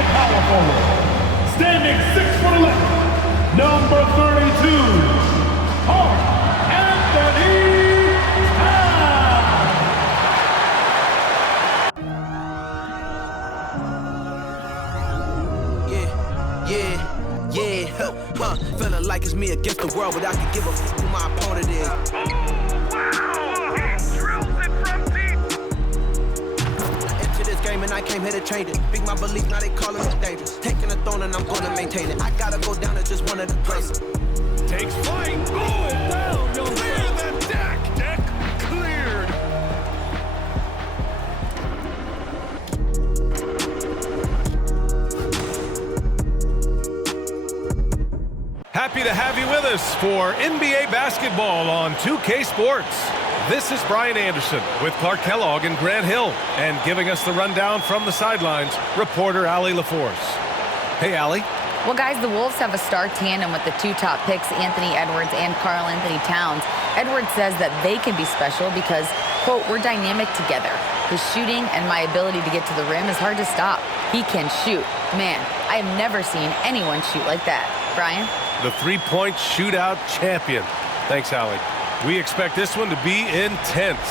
and power forward. Standing 6'11", number 32, Anthony Feeling like it's me against the world, but I can give a f who my opponent is. Oh, wow! He drills it from deep. Into this game and I came here to change it. Big my belief, now they calling me dangerous. Taking a throne and I'm gonna maintain it. I gotta go down to just one of the places. Takes flight. Oh, down. Clear the deck. Deck cleared. Happy to have you with us for NBA basketball on 2K Sports. This is Brian Anderson with Clark Kellogg and Grant Hill, and giving us the rundown from the sidelines, reporter Allie LaForce. Hey, Allie. Well, guys, the Wolves have a star tandem with the two top picks, Anthony Edwards and Karl Anthony Towns. Edwards says that they can be special because, quote, we're dynamic together. His shooting and my ability to get to the rim is hard to stop. He can shoot. Man, I have never seen anyone shoot like that. Brian? The three-point shootout champion. Thanks, Allie. We expect this one to be intense,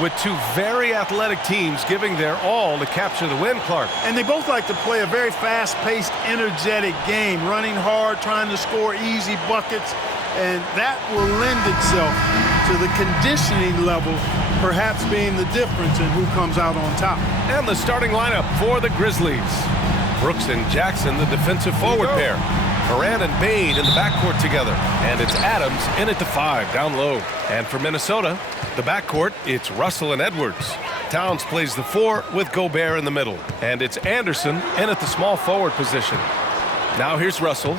with two very athletic teams giving their all to capture the win, Clark. And they both like to play a very fast-paced, energetic game, running hard, trying to score easy buckets, and that will lend itself to the conditioning level perhaps being the difference in who comes out on top. And the starting lineup for the Grizzlies. Brooks and Jackson, the defensive forward pair. Moran and Bain in the backcourt together. And it's Adams in at the 5, down low. And for Minnesota, the backcourt, it's Russell and Edwards. Towns plays the 4 with Gobert in the middle. And it's Anderson in at the small forward position. Now here's Russell.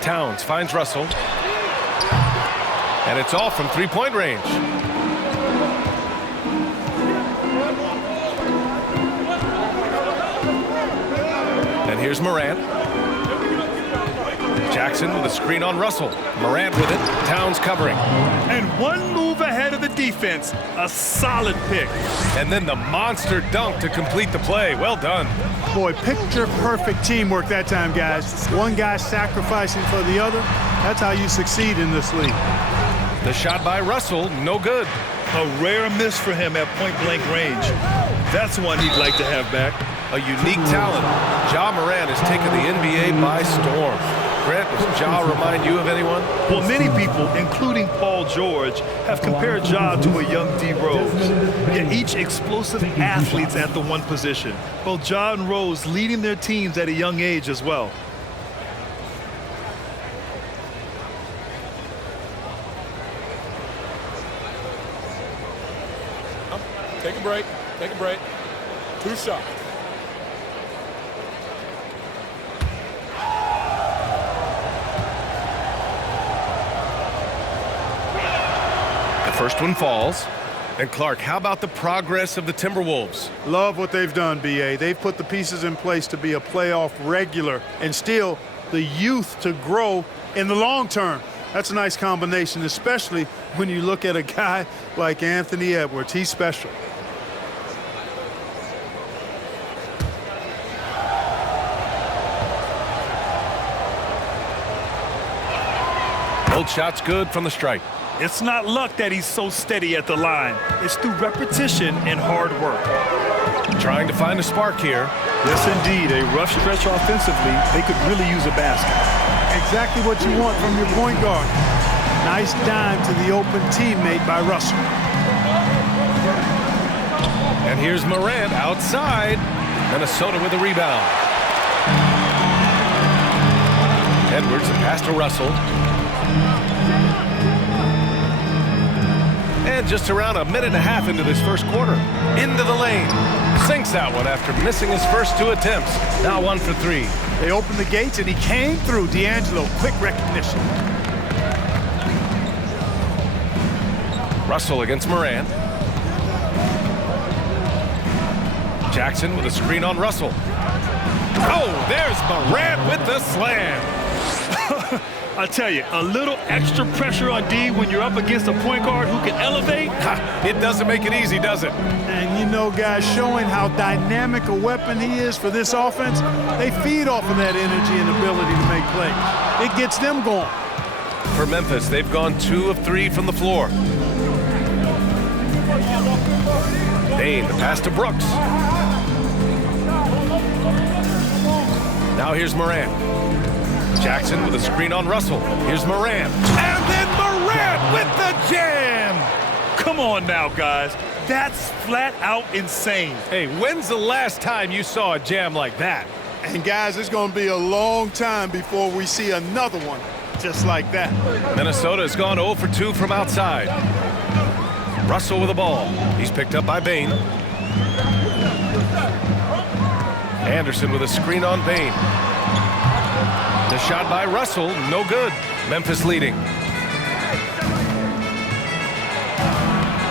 Towns finds Russell. And it's all from three-point range. And here's Morant. Jackson with a screen on Russell. Morant with it. Towns covering. And one move ahead of the defense. A solid pick. And then the monster dunk to complete the play. Well done. Boy, picture-perfect teamwork that time, guys. One guy sacrificing for the other. That's how you succeed in this league. The shot by Russell, no good. A rare miss for him at point-blank range. That's one he'd like to have back. A unique talent. Ja Morant has taken the NBA by storm. Grant, does Ja remind you of anyone? Well, many people, including Paul George, have compared Ja to a young D. Rose. Yet each explosive athletes at the one position. Both Ja and Rose leading their teams at a young age as well. Take a break. Take a break. 2 shots. The first one falls. And Clark, how about the progress of the Timberwolves? Love what they've done, B.A. They've put the pieces in place to be a playoff regular and still the youth to grow in the long term. That's a nice combination, especially when you look at a guy like Anthony Edwards. He's special. Both shots good from the stripe. It's not luck that he's so steady at the line. It's through repetition and hard work. Trying to find a spark here. Yes, indeed. A rough stretch offensively. They could really use a basket. Exactly what you want from your point guard. Nice dime to the open teammate by Russell. And here's Morant outside. Minnesota with a rebound. Edwards, a pass to Russell. And just around a minute and a half into this first quarter. Into the lane. Sinks that one after missing his first 2 attempts. Now 1 for 3. They opened the gates and he came through. D'Angelo, quick recognition. Russell against Morant. Jackson with a screen on Russell. Oh, there's Morant with the slam. I tell you, a little extra pressure on D when you're up against a point guard who can elevate. It doesn't make it easy, does it? And you know, guys, showing how dynamic a weapon he is for this offense, they feed off of that energy and ability to make plays. It gets them going. For Memphis, they've gone 2 of 3 from the floor. Bane, the pass to Brooks. Now here's Morant. Jackson with a screen on Russell. Here's Morant. And then Morant with the jam. Come on now, guys. That's flat out insane. Hey, when's the last time you saw a jam like that? And guys, it's going to be a long time before we see another one just like that. Minnesota has gone 0 for 2 from outside. Russell with the ball. He's picked up by Bane. Anderson with a screen on Bane. The shot by Russell, no good. Memphis leading.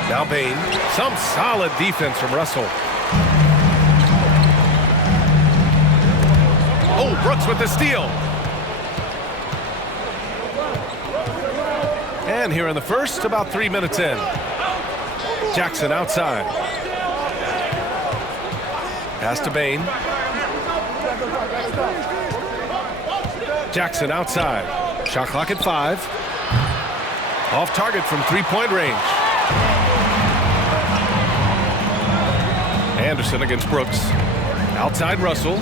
Now Bane. Some solid defense from Russell. Oh, Brooks with the steal. And here in the first, about 3 minutes in. Jackson outside. Pass to Bane. Jackson outside. Shot clock at 5. Off target from 3-point range. Anderson against Brooks. Outside Russell.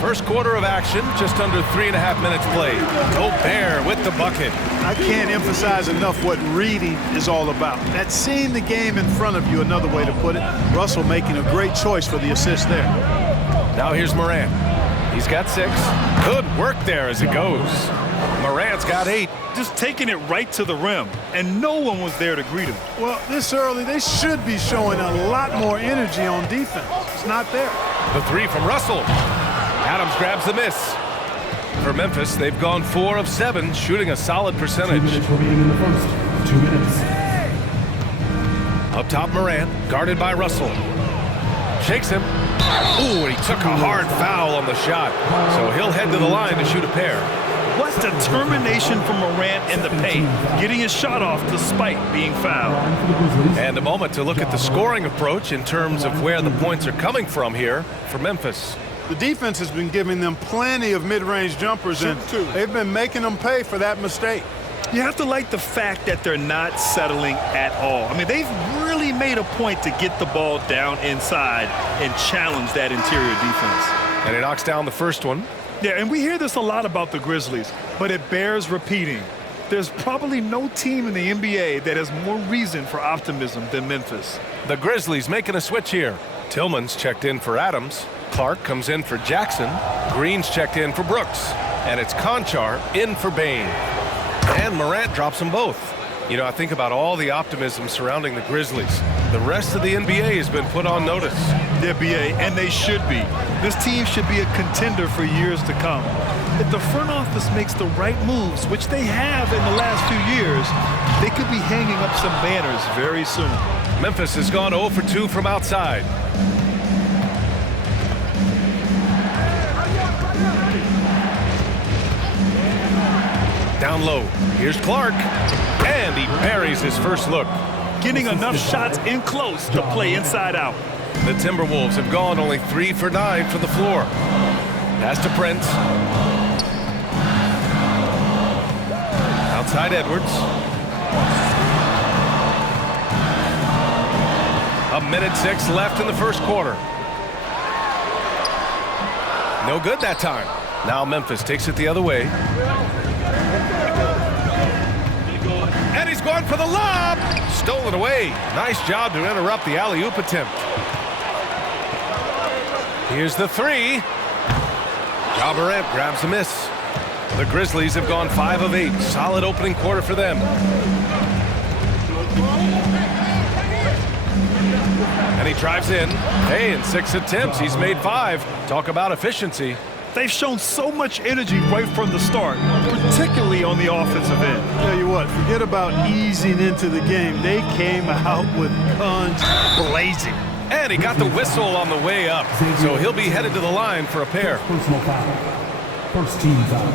First quarter of action, just under 3.5 minutes played. Gobert with the bucket. I can't emphasize enough what reading is all about. That's seeing the game in front of you, another way to put it. Russell making a great choice for the assist there. Now here's Morant. He's got 6. Good work there as it goes. Morant's got 8. Just taking it right to the rim, and no one was there to greet him. Well, this early, they should be showing a lot more energy on defense. It's not there. The 3 from Russell. Adams grabs the miss. For Memphis, they've gone 4 of 7, shooting a solid percentage. 2 minutes remaining in the first. 2 minutes. Up top, Morant, guarded by Russell. Shakes him. Ooh, and he took a hard foul on the shot. So he'll head to the line to shoot a pair. What determination from Morant in the paint, getting his shot off despite being fouled. And a moment to look at the scoring approach in terms of where the points are coming from here for Memphis. The defense has been giving them plenty of mid-range jumpers, and they've been making them pay for that mistake. You have to like the fact that they're not settling at all. I mean, they've really made a point to get the ball down inside and challenge that interior defense. And he knocks down the first one. Yeah, and we hear this a lot about the Grizzlies, but it bears repeating. There's probably no team in the NBA that has more reason for optimism than Memphis. The Grizzlies making a switch here. Tillman's checked in for Adams. Clark comes in for Jackson. Green's checked in for Brooks. And it's Conchar in for Bane. And Morant drops them both. You know, I think about all the optimism surrounding the Grizzlies. The rest of the NBA has been put on notice. The NBA, and they should be. This team should be a contender for years to come. If the front office makes the right moves, which they have in the last few years, they could be hanging up some banners very soon. Memphis has gone 0 for 2 from outside. Down low. Here's Clark. And he buries his first look. Getting enough shots in close to play inside out. The Timberwolves have gone only 3 for 9 from the floor. Pass to Prince. Outside Edwards. A minute 6 left in the first quarter. No good that time. Now Memphis takes it the other way. And he's going for the lob. Stolen away. Nice job to interrupt the alley-oop attempt. Here's the 3. Ja Morant grabs the miss. The Grizzlies have gone 5 of 8. Solid opening quarter for them. And he drives in. Hey, in 6 attempts, he's made 5. Talk about efficiency. They've shown so much energy right from the start, particularly on the offensive end. Tell you what, forget about easing into the game. They came out with guns blazing. And he got the whistle on the way up, so he'll be headed to the line for a pair. Personal foul. First team foul.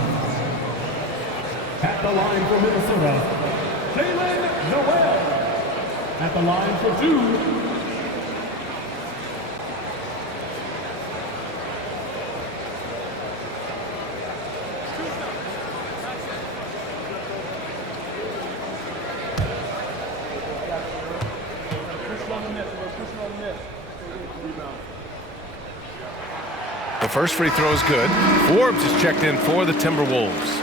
At the line for Minnesota, Jalen Noel. At the line for 2. The first free throw is good. Forbes is checked in for the Timberwolves.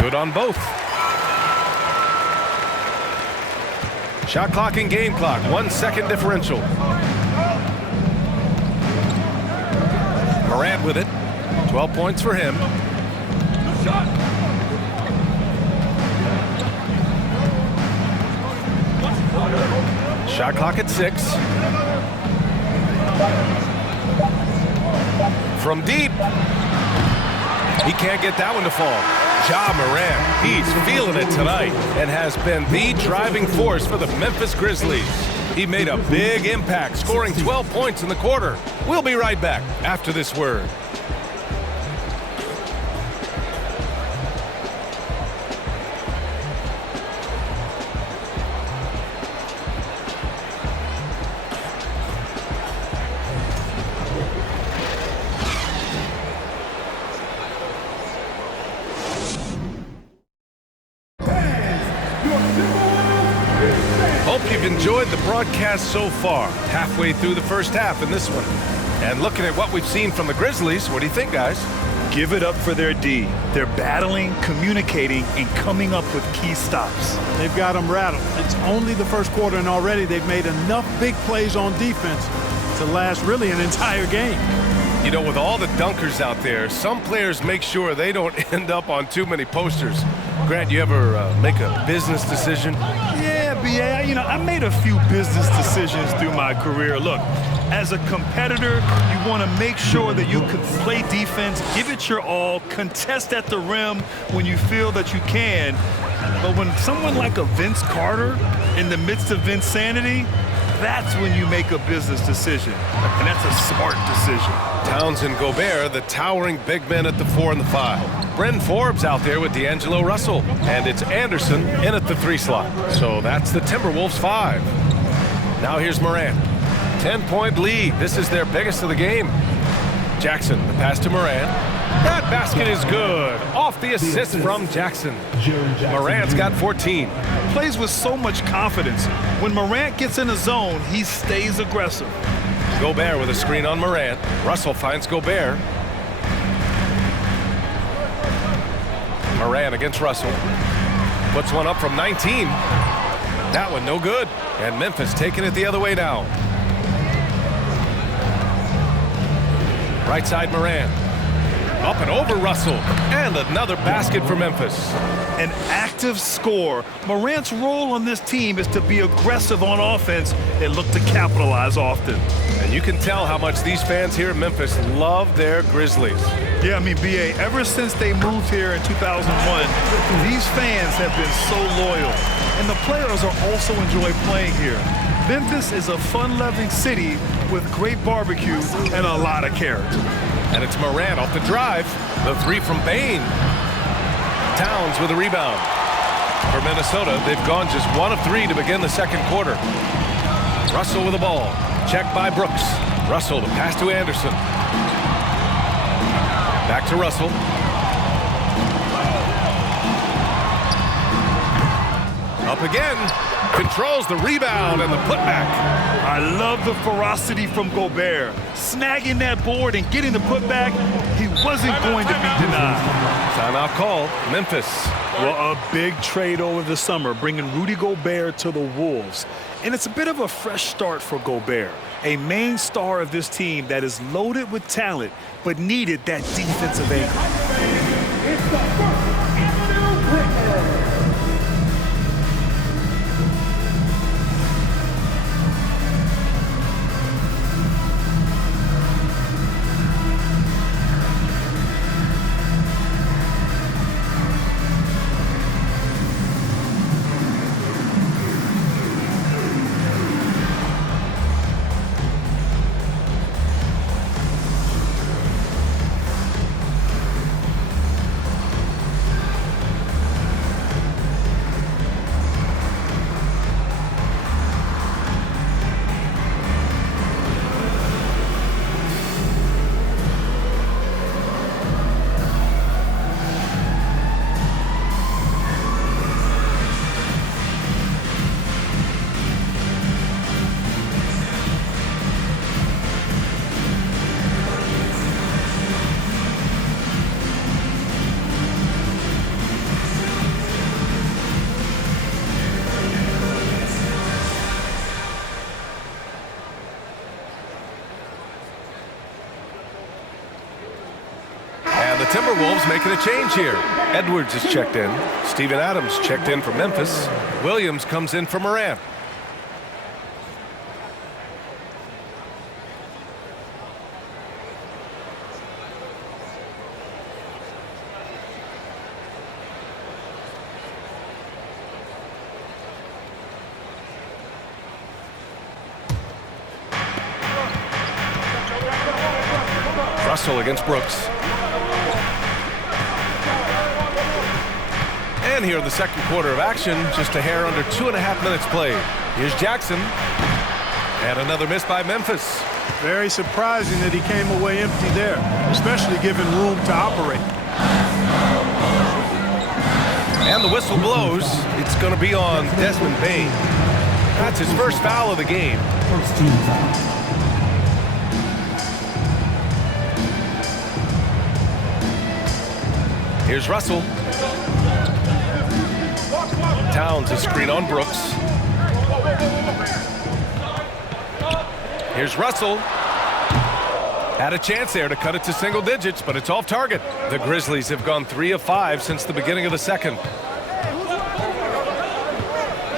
Good on both. Shot clock and game clock, 1 second differential. Morant with it, 12 points for him. Shot clock at 6. From deep. He can't get that one to fall. Ja Morant, he's feeling it tonight and has been the driving force for the Memphis Grizzlies. He made a big impact, scoring 12 points in the quarter. We'll be right back after this word. Hope you've enjoyed the broadcast so far. Halfway through the first half in this one. And looking at what we've seen from the Grizzlies, what do you think, guys? Give it up for their D. They're battling, communicating, and coming up with key stops. They've got them rattled. It's only the first quarter, and already they've made enough big plays on defense to last really an entire game. You know, with all the dunkers out there, some players make sure they don't end up on too many posters. Grant, you ever make a business decision? Yeah, B.A., I made a few business decisions through my career. Look, as a competitor, you want to make sure that you can play defense, give it your all, contest at the rim when you feel that you can. But when someone like a Vince Carter, in the midst of Vinsanity, that's when you make a business decision. And that's a smart decision. Towns and Gobert, the towering big men at the 4 and the 5. Bryn Forbes out there with D'Angelo Russell. And it's Anderson in at the 3 slot. So that's the Timberwolves 5. Now here's Morant. 10-point lead. This is their biggest of the game. Jackson, the pass to Morant. That basket is good. Off the assist from Jackson. Morant's got 14. Plays with so much confidence. When Morant gets in a zone, he stays aggressive. Gobert with a screen on Morant. Russell finds Gobert. Morant against Russell. Puts one up from 19. That one no good. And Memphis taking it the other way now. Right side Morant. Up and over Russell. And another basket for Memphis. An active scorer. Morant's role on this team is to be aggressive on offense and look to capitalize often. And you can tell how much these fans here in Memphis love their Grizzlies. Yeah, B.A., ever since they moved here in 2001, these fans have been so loyal. And the players are also enjoy playing here. Memphis is a fun-loving city with great barbecue and a lot of character. And it's Morant off the drive. The 3 from Bane. Towns with a rebound. For Minnesota, they've gone just 1 of 3 to begin the second quarter. Russell with the ball. Checked by Brooks. Russell, the pass to Anderson. Back to Russell. Up again. Controls the rebound and the putback. I love the ferocity from Gobert. Snagging that board and getting the putback, he wasn't going to be denied. Timeout call, Memphis. Well, a big trade over the summer, bringing Rudy Gobert to the Wolves. And it's a bit of a fresh start for Gobert, a main star of this team that is loaded with talent, but needed that defensive anchor. It's the first Avenue Blitz. And the Timberwolves making a change here. Edwards is checked in. Steven Adams checked in for Memphis. Williams comes in for Morant. Russell against Brooks. And here in the second quarter of action, just a hair under 2.5 minutes played. Here's Jackson. And another miss by Memphis. Very surprising that he came away empty there, especially given room to operate. And the whistle blows. It's going to be on Desmond Bane. That's his first foul of the game. First team foul. Here's Russell. Towns a screen on Brooks. Here's Russell. Had a chance there to cut it to single digits, but it's off target. The Grizzlies have gone 3 of 5 since the beginning of the second.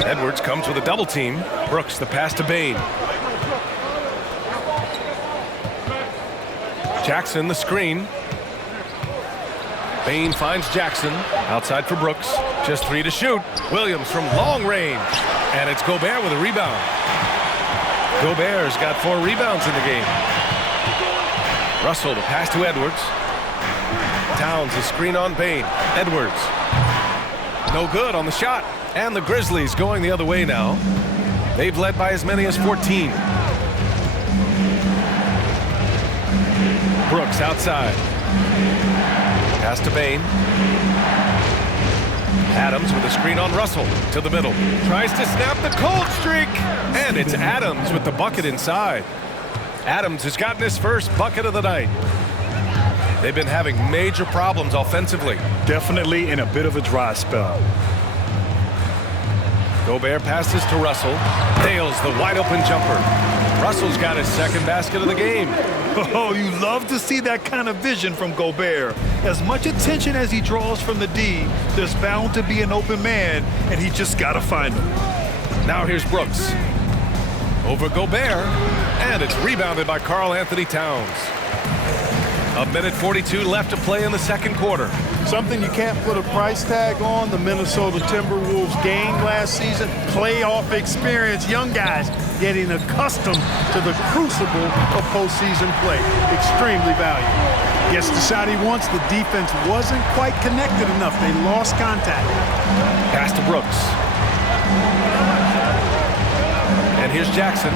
Edwards comes with a double team. Brooks the pass to Bane. Jackson the screen. Bane finds Jackson. Outside for Brooks. Just 3 to shoot. Williams from long range. And it's Gobert with a rebound. Gobert's got 4 rebounds in the game. Russell the pass to Edwards. Towns a screen on Bane. Edwards. No good on the shot. And the Grizzlies going the other way now. They've led by as many as 14. Brooks outside. Pass to Bane. Adams with a screen on Russell to the middle. Tries to snap the cold streak. And it's Adams with the bucket inside. Adams has gotten his first bucket of the night. They've been having major problems offensively. Definitely in a bit of a dry spell. Gobert passes to Russell. Nails the wide open jumper. Russell's got his second basket of the game. Oh, you love to see that kind of vision from Gobert. As much attention as he draws from the D, there's bound to be an open man, and he just got to find him. Now here's Brooks. Over Gobert, and it's rebounded by Karl Anthony Towns. 1:42 left to play in the second quarter. Something you can't put a price tag on, the Minnesota Timberwolves gained last season. Playoff experience, young guys getting accustomed to the crucible of postseason play. Extremely valuable. Gets the shot he wants. The defense wasn't quite connected enough. They lost contact. Pass to Brooks. And here's Jackson.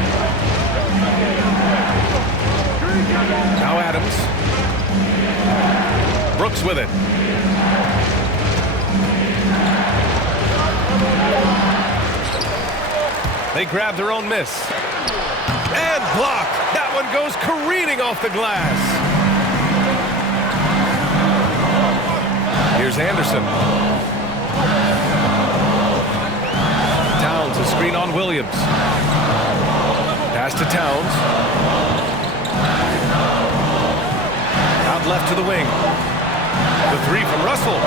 Now Adams. Brooks with it. They grab their own miss. And blocked. That one goes careening off the glass. Here's Anderson. Towns a screen on Williams. Pass to Towns. Out left to the wing. The 3 from Russell.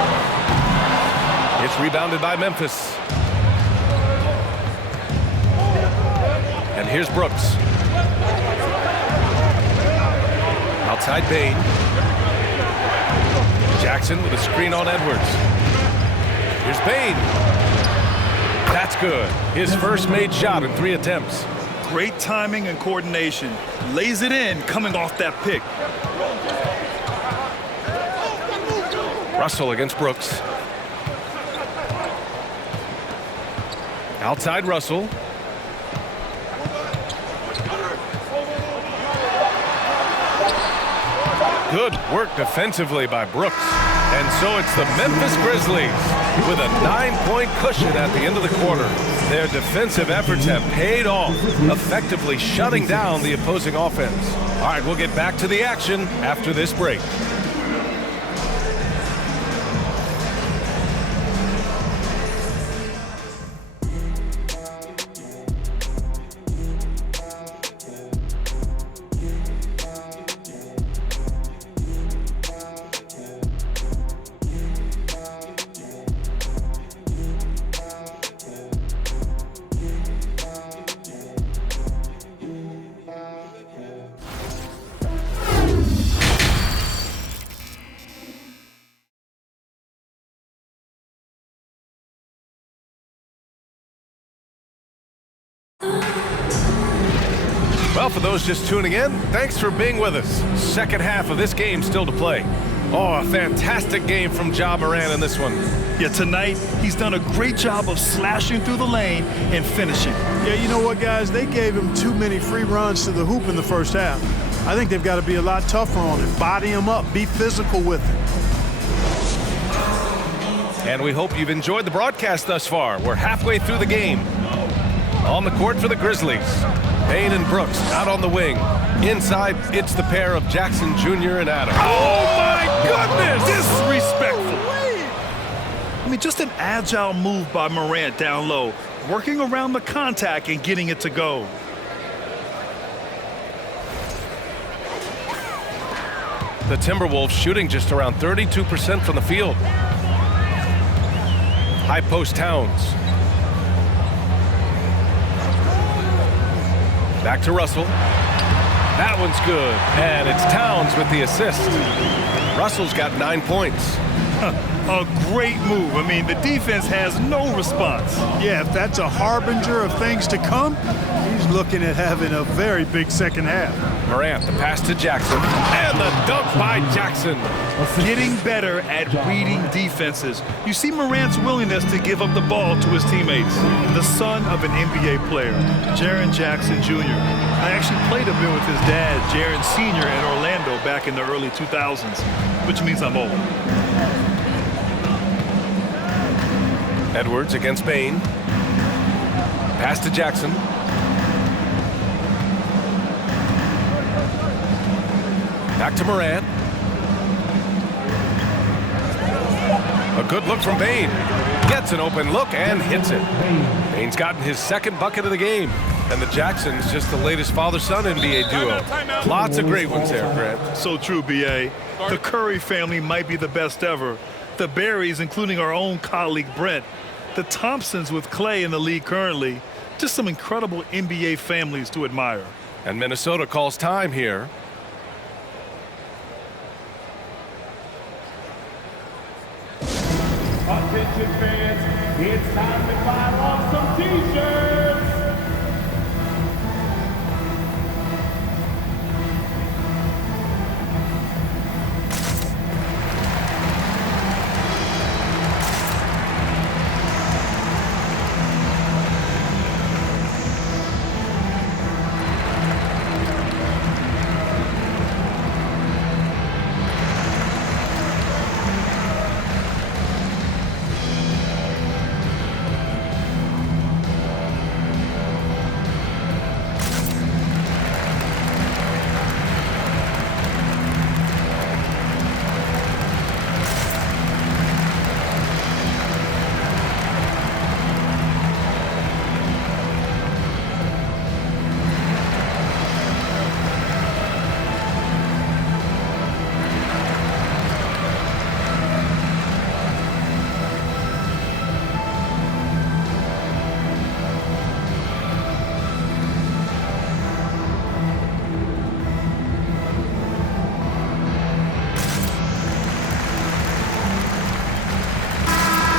It's rebounded by Memphis. And here's Brooks. Outside Bane. Jackson with a screen on Edwards. Here's Bane. That's good. His first made shot in 3 attempts. Great timing and coordination. Lays it in coming off that pick. Russell against Brooks. Outside Russell. Good work defensively by Brooks. And so it's the Memphis Grizzlies with a 9-point cushion at the end of the quarter. Their defensive efforts have paid off, effectively shutting down the opposing offense. All right, we'll get back to the action after this break. Well, for those just tuning in, thanks for being with us. Second half of this game still to play. Oh, a fantastic game from Ja Morant in this one. Yeah, tonight he's done a great job of slashing through the lane and finishing. Yeah, you know what, guys? They gave him too many free runs to the hoop in the first half. I think they've got to be a lot tougher on him. Body him up. Be physical with him. And we hope you've enjoyed the broadcast thus far. We're halfway through the game. On the court for the Grizzlies, Payne and Brooks out on the wing. Inside, it's the pair of Jackson Jr. and Adams. Oh, my goodness! Disrespectful. I mean, just an agile move by Morant down low, working around the contact and getting it to go. The Timberwolves shooting just around 32% from the field. High post Towns. Back to Russell. That one's good. And it's Towns with the assist. Russell's got 9 points. A great move. I mean, the defense has no response. Yeah, if that's a harbinger of things to come, he's looking at having a very big second half. Morant, the pass to Jackson. And the dunk by Jackson. Getting better at reading defenses. You see Morant's willingness to give up the ball to his teammates. The son of an NBA player, Jaren Jackson Jr. I actually played a bit with his dad, Jaren Sr. in Orlando back in the early 2000s, which means I'm old. Edwards against Payne. Pass to Jackson. Back to Morant. A good look from Payne. Gets an open look and hits it. Payne's gotten his second bucket of the game. And the Jacksons just the latest father-son NBA duo. Lots of great ones there, Grant. So true, B.A. The Curry family might be the best ever. The Berries, including our own colleague Brent. The Thompsons with Clay in the league currently. Just some incredible NBA families to admire. And Minnesota calls time here. Attention fans, it's time to fire off some t-shirts.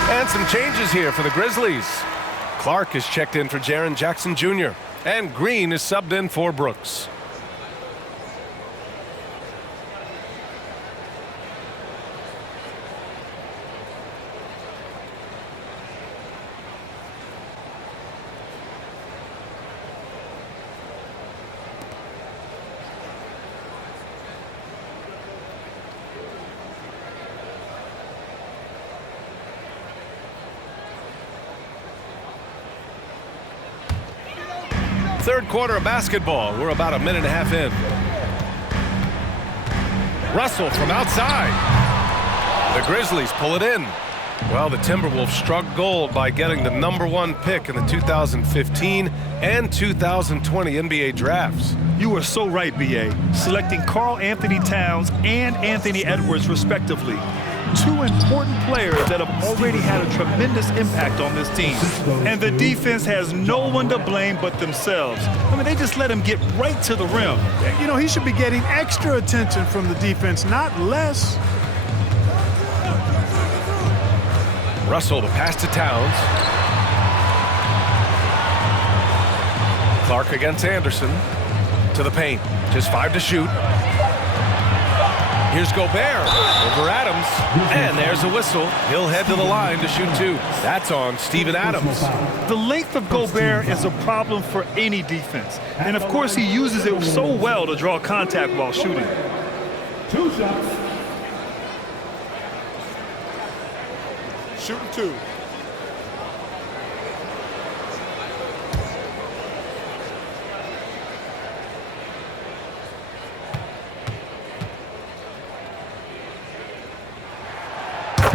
And some changes here for the Grizzlies. Clark is checked in for Jaren Jackson Jr. And Green is subbed in for Brooks. Third quarter of basketball. We're about a minute and a half in. Russell from outside. The Grizzlies pull it in. Well, the Timberwolves struck gold by getting the #1 pick in the 2015 and 2020 NBA drafts. You are so right, B.A. Selecting Karl Anthony Towns and Anthony Edwards, respectively. Two important players that have already had a tremendous impact on this team. And the defense has no one to blame but themselves. I mean, they just let him get right to the rim. You know, he should be getting extra attention from the defense, not less. Russell, the pass to Towns. Clark against Anderson. To the paint. Just 5 to shoot. Here's Gobert over Adams. And there's a whistle. He'll head to the line to shoot 2. That's on Steven Adams. The length of Gobert is a problem for any defense. And, of course, he uses it so well to draw contact while shooting. 2 shots. Shooting 2.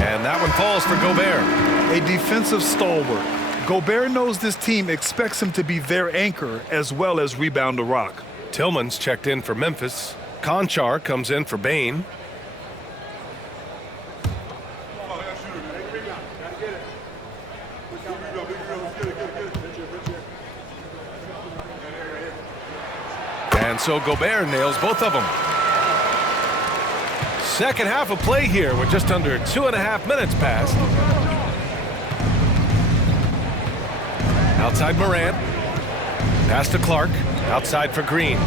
And that one falls for Gobert. A defensive stalwart. Gobert knows this team expects him to be their anchor as well as rebound the rock. Tillman's checked in for Memphis. Conchar comes in for Bane. And so Gobert nails both of them. Second half of play here with just under 2.5 minutes passed. Outside Morant. Pass to Clark. Outside for Green.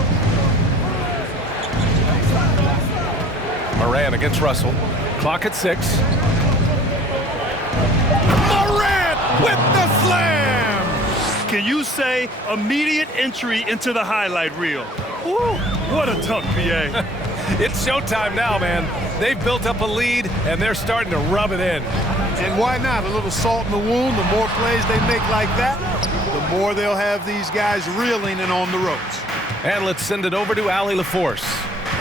Morant against Russell. Clock at 6. Morant with the slam! Can you say immediate entry into the highlight reel? Woo, what a tough PA. It's showtime now, man. They've built up a lead, and they're starting to rub it in. And why not? A little salt in the wound. The more plays they make like that, the more they'll have these guys reeling and on the ropes. And let's send it over to Allie LaForce.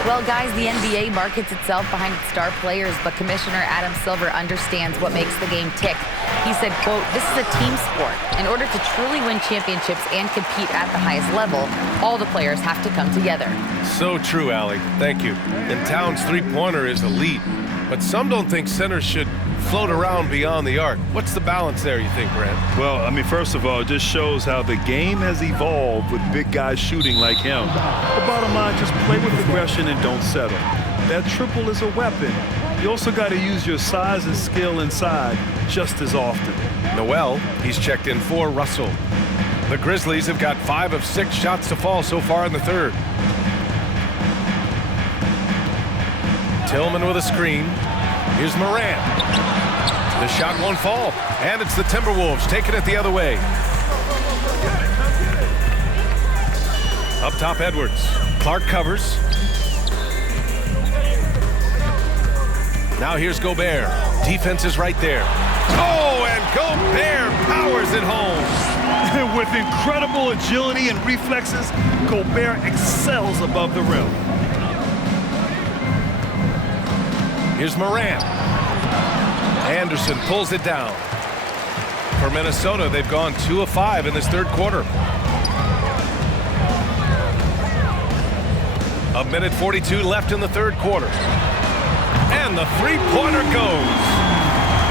Well, guys, the NBA markets itself behind its star players, but Commissioner Adam Silver understands what makes the game tick. He said, quote, "This is a team sport. In order to truly win championships and compete at the highest level, all the players have to come together." So true, Allie. Thank you. And Towns' three-pointer is elite, but some don't think centers should float around beyond the arc. What's the balance there, you think, Grant? Well, I mean, first of all, it just shows how the game has evolved with big guys shooting like him. The bottom line, just play with aggression and don't settle. That triple is a weapon. You also got to use your size and skill inside just as often. Noel, he's checked in for Russell. The Grizzlies have got 5 of 6 shots to fall so far in the third. Tillman with a screen. Here's Morant. The shot won't fall, and it's the Timberwolves taking it the other way. Up top, Edwards. Clark covers. Now here's Gobert. Defense is right there. Oh, and Gobert powers it home. With incredible agility and reflexes, Gobert excels above the rim. Here's Morant. Anderson pulls it down. For Minnesota, they've gone 2 of 5 in this third quarter. 1:42 left in the third quarter. And the three-pointer goes.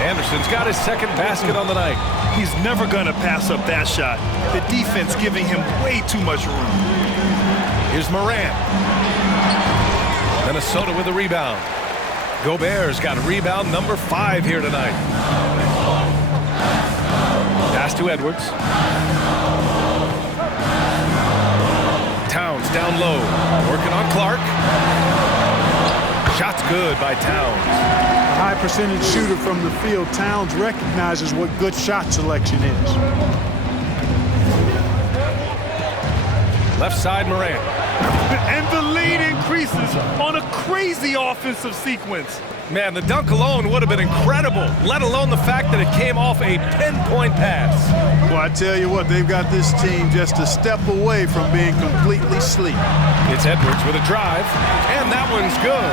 Anderson's got his second basket on the night. He's never going to pass up that shot. The defense giving him way too much room. Here's Morant. Minnesota with a rebound. Gobert's got rebound number 5 here tonight. Pass to Edwards. Towns down low. Working on Clark. Shot's good by Towns. A high percentage shooter from the field. Towns recognizes what good shot selection is. Left side, Morant. And the lead increases on a crazy offensive sequence. Man, the dunk alone would have been incredible, let alone the fact that it came off a pinpoint pass. Well, I tell you what, they've got this team just a step away from being completely asleep. It's Edwards with a drive, and that one's good.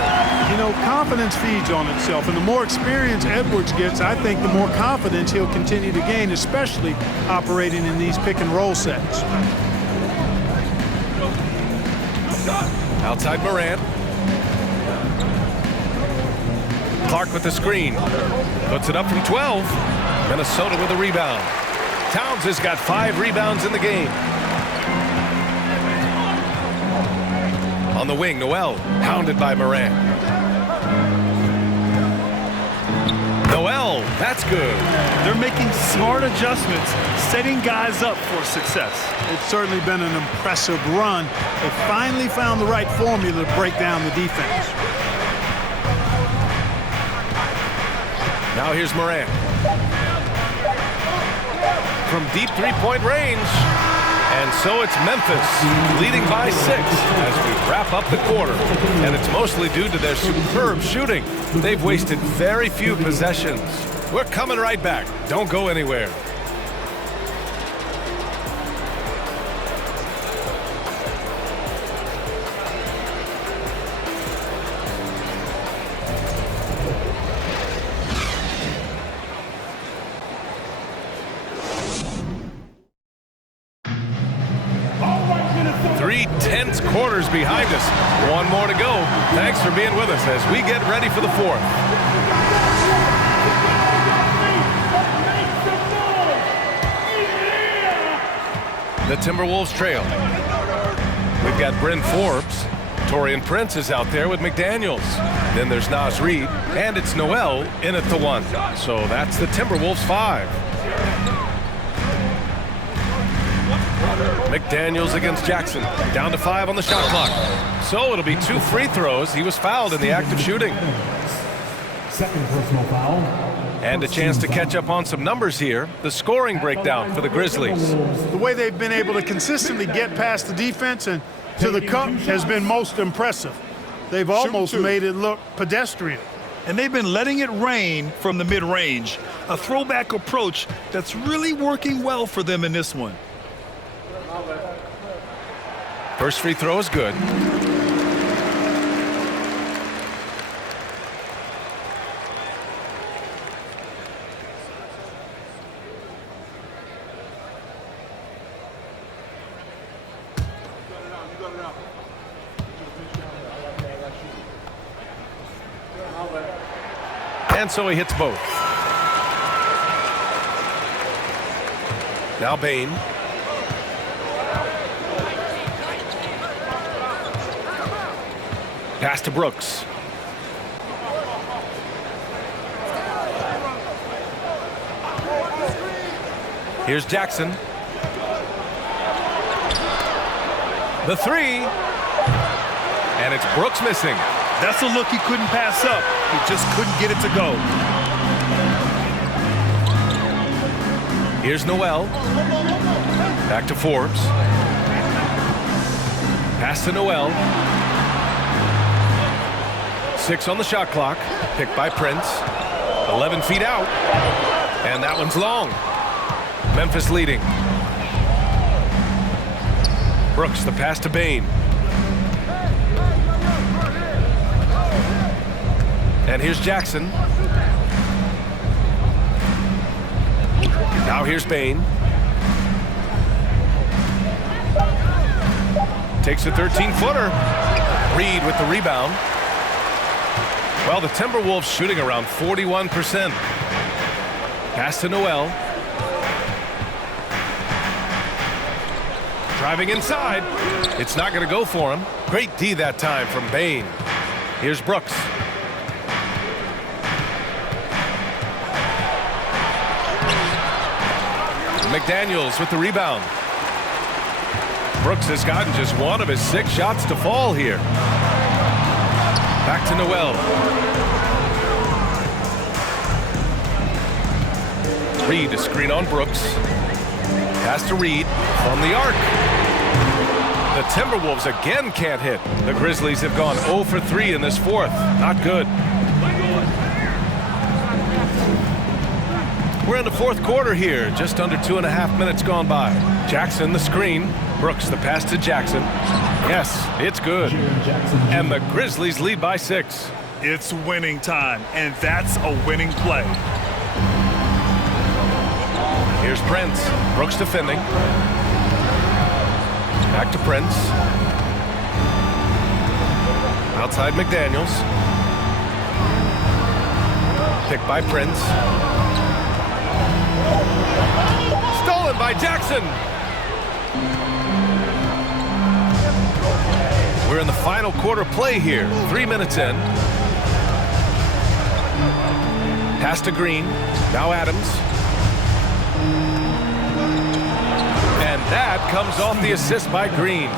You know, confidence feeds on itself, and the more experience Edwards gets, I think the more confidence he'll continue to gain, especially operating in these pick-and-roll sets. Outside Morant. Clark with the screen. Puts it up from 12. Minnesota with a rebound. Towns has got 5 rebounds in the game. On the wing, Noel, hounded by Morant. Noel, that's good. They're making smart adjustments, setting guys up for success. It's certainly been an impressive run. They finally found the right formula to break down the defense. Now here's Morant. From deep three-point range. And so it's Memphis leading by 6 as we wrap up the quarter. And it's mostly due to their superb shooting. They've wasted very few possessions. We're coming right back. Don't go anywhere. Three tense quarters behind us. One more to go. Thanks for being with us as we get ready for the fourth. The Timberwolves trail. We've got Bryn Forbes. Taurean Prince is out there with McDaniels. Then there's Naz Reid, and it's Noel in at the 1. So that's the Timberwolves 5. McDaniels against Jackson. Down to 5 on the shot clock. So it'll be 2 free throws. He was fouled in the act of shooting. Second personal foul. And a chance to catch up on some numbers here. The scoring breakdown for the Grizzlies. The way they've been able to consistently get past the defense and to the cup has been most impressive. They've almost made it look pedestrian. And they've been letting it rain from the mid-range. A throwback approach that's really working well for them in this one. First free throw is good. And so he hits both. Now Bane. Pass to Brooks. Here's Jackson. The 3. And it's Brooks missing. That's a look he couldn't pass up. He just couldn't get it to go. Here's Noel. Back to Forbes. Pass to Noel. 6 on the shot clock. Picked by Prince. 11 feet out. And that one's long. Memphis leading. Brooks, the pass to Bane. And here's Jackson. Now here's Bane. Takes a 13-footer. Reid with the rebound. Well, the Timberwolves shooting around 41%. Pass to Noel. Driving inside. It's not going to go for him. Great D that time from Bane. Here's Brooks. McDaniels with the rebound. Brooks has gotten just one of his 6 shots to fall here. Back to Noel. Reid, a screen on Brooks. Pass to Reid from the arc. The Timberwolves again can't hit. The Grizzlies have gone 0 for 3 in this fourth. Not good. We're in the fourth quarter here. Just under 2.5 minutes gone by. Jackson the screen. Brooks the pass to Jackson. Yes, it's good. And the Grizzlies lead by 6. It's winning time, and that's a winning play. Here's Prince. Brooks defending. Back to Prince. Outside McDaniels. Picked by Prince. Stolen by Jackson. We're in the final quarter play here. 3 minutes in. Pass to Green. Now Adams. That comes off the assist by Green.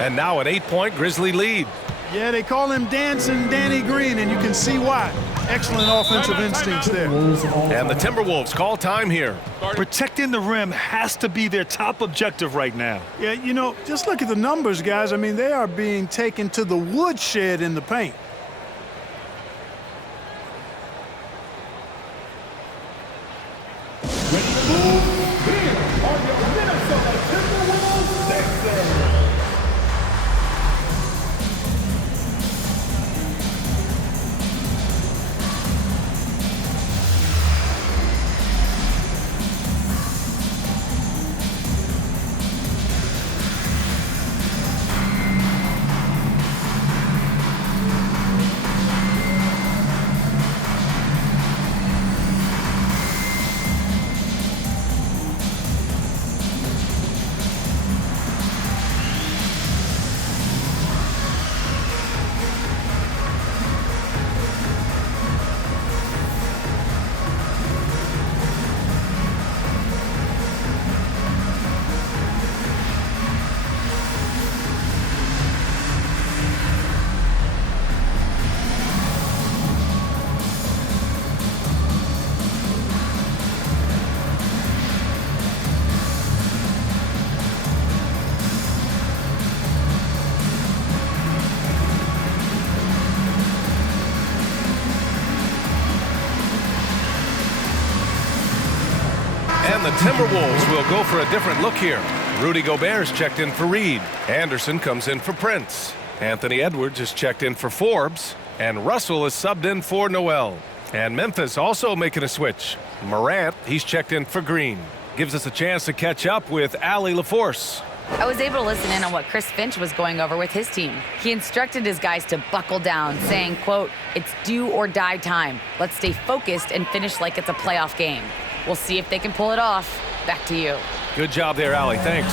And now an 8-point Grizzly lead. Yeah, they call him Dancing Danny Green, and you can see why. Excellent offensive instincts there. And the Timberwolves call time here. Protecting the rim has to be their top objective right now. Yeah, you know, just look at the numbers, guys. I mean, they are being taken to the woodshed in the paint. Here are your Minnesota Timberwolves Sixers. And the Timberwolves will go for a different look here. Rudy Gobert's checked in for Reed. Anderson comes in for Prince. Anthony Edwards is checked in for Forbes. And Russell is subbed in for Noel. And Memphis also making a switch. Morant, he's checked in for Green. Gives us a chance to catch up with Allie LaForce. I was able to listen in on what Chris Finch was going over with his team. He instructed his guys to buckle down, saying, quote, "It's do or die time. Let's stay focused and finish like it's a playoff game. We'll see if they can pull it off." Back to you. Good job there, Allie. Thanks.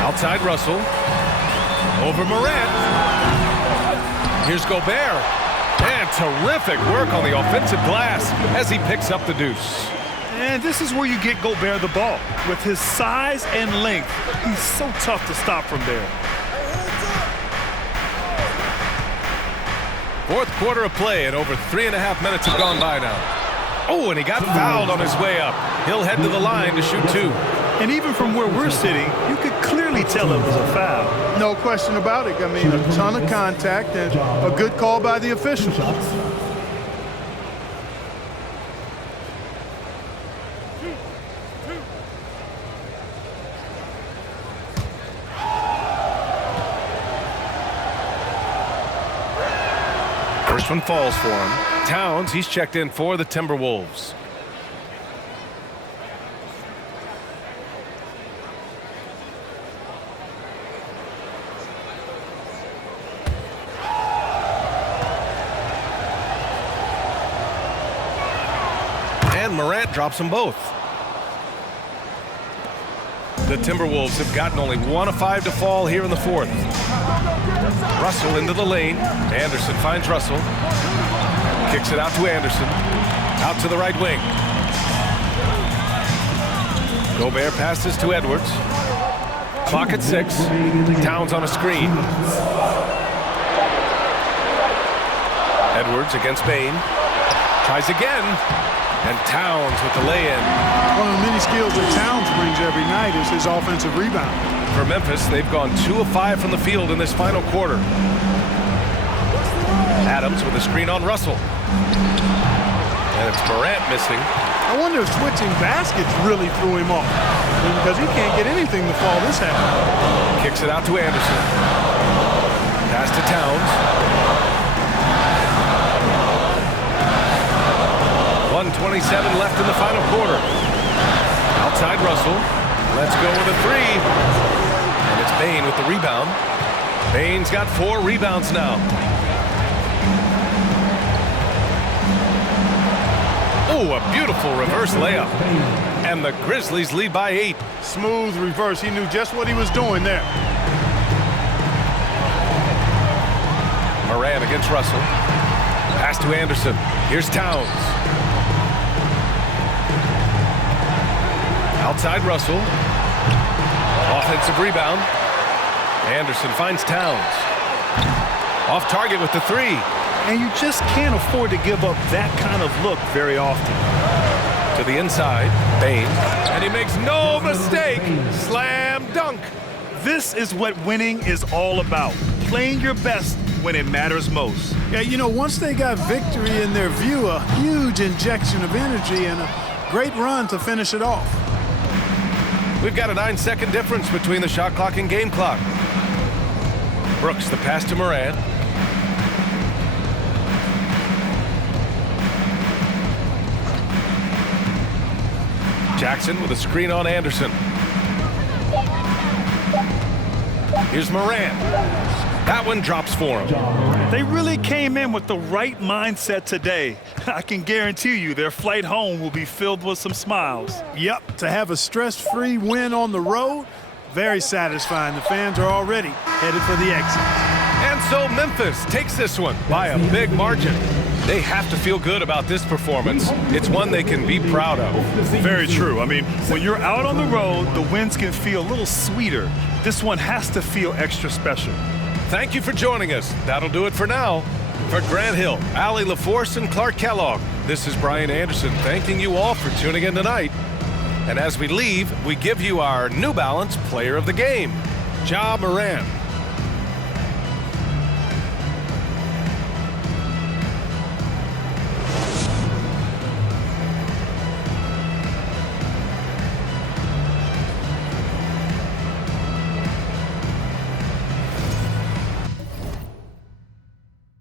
Outside Russell. Over Morant. Here's Gobert. And terrific work on the offensive glass as he picks up the deuce. And this is where you get Gobert the ball. With his size and length, he's so tough to stop from there. Fourth quarter of play, and over 3.5 minutes have gone by now. Oh, and he got fouled on his way up. He'll head to the line to shoot 2. And even from where we're sitting, you could clearly tell it was a foul. No question about it. I mean, a ton of contact and a good call by the officials. First one falls for him. Towns, he's checked in for the Timberwolves. And Morant drops them both. The Timberwolves have gotten only 1 of 5 to fall here in the fourth. Russell into the lane. Anderson finds Russell. Kicks it out to Anderson. Out to the right wing. Gobert passes to Edwards. Clock at 6. Towns on a screen. Edwards against Bain. Tries again. And Towns with the lay-in. One of the many skills that Towns brings every night is his offensive rebound. For Memphis, they've gone 2 of 5 from the field in this final quarter. Adams with a screen on Russell. And it's Morant missing. I wonder if switching baskets really threw him off, because he can't get anything to fall this half. Kicks it out to Anderson. Pass to Towns. 1:27 left in the final quarter. Outside Russell. Let's go with a 3. And it's Bain with the rebound. Bain's got 4 rebounds now. Oh, a beautiful reverse layup. And the Grizzlies lead by 8. Smooth reverse. He knew just what he was doing there. Morant against Russell. Pass to Anderson. Here's Towns. Outside Russell. Offensive rebound. Anderson finds Towns. Off target with the three. And you just can't afford to give up that kind of look very often. To the inside, Bain. And he makes no mistake. Slam dunk. This is what winning is all about. Playing your best when it matters most. Yeah, you know, once they got victory in their view, a huge injection of energy and a great run to finish it off. We've got a 9-second difference between the shot clock and game clock. Brooks, the pass to Morant. Jackson with a screen on Anderson. Here's Morant. That one drops for him. They really came in with the right mindset today. I can guarantee you their flight home will be filled with some smiles. Yep, to have a stress-free win on the road, very satisfying. The fans are already headed for the exit. And so Memphis takes this one by a big margin. They have to feel good about this performance. It's one they can be proud of. Very true. I mean, when you're out on the road, the wins can feel a little sweeter. This one has to feel extra special. Thank you for joining us. That'll do it for now. For Grant Hill, Allie LaForce, and Clark Kellogg, this is Brian Anderson thanking you all for tuning in tonight. And as we leave, we give you our New Balance Player of the Game, Ja Morant.